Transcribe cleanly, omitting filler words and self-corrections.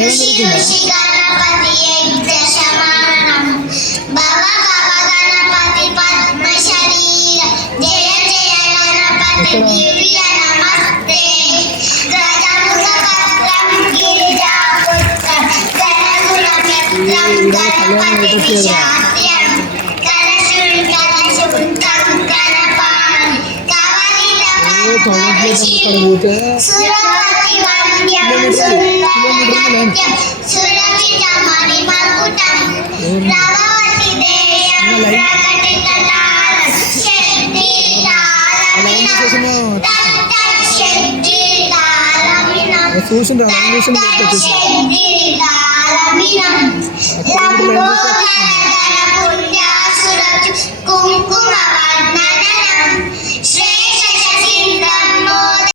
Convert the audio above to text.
ఋషి ఋషి గణపతి యజ్ఞశమానం భవ భవ గణపతి పద్మ శరీర జయ జయ గణపతి దివ్య నమస్తే గజముఖ పత్రం గిరిజాపుత్రం గణగుణ పత్రం గణపతి విశాత్యం కలశుంఠం గణపాన్ కవలిత పద్మ సురపతి వంద్యం సుందరనత్యం సురభిత మణిమకుటం రవవతి దేయం ప్రకటిత తాళం శక్తి తాళమినం తత్తత్ శక్తి తాళమినం తత్తత్ శక్తి తాళమినం లంబోదరం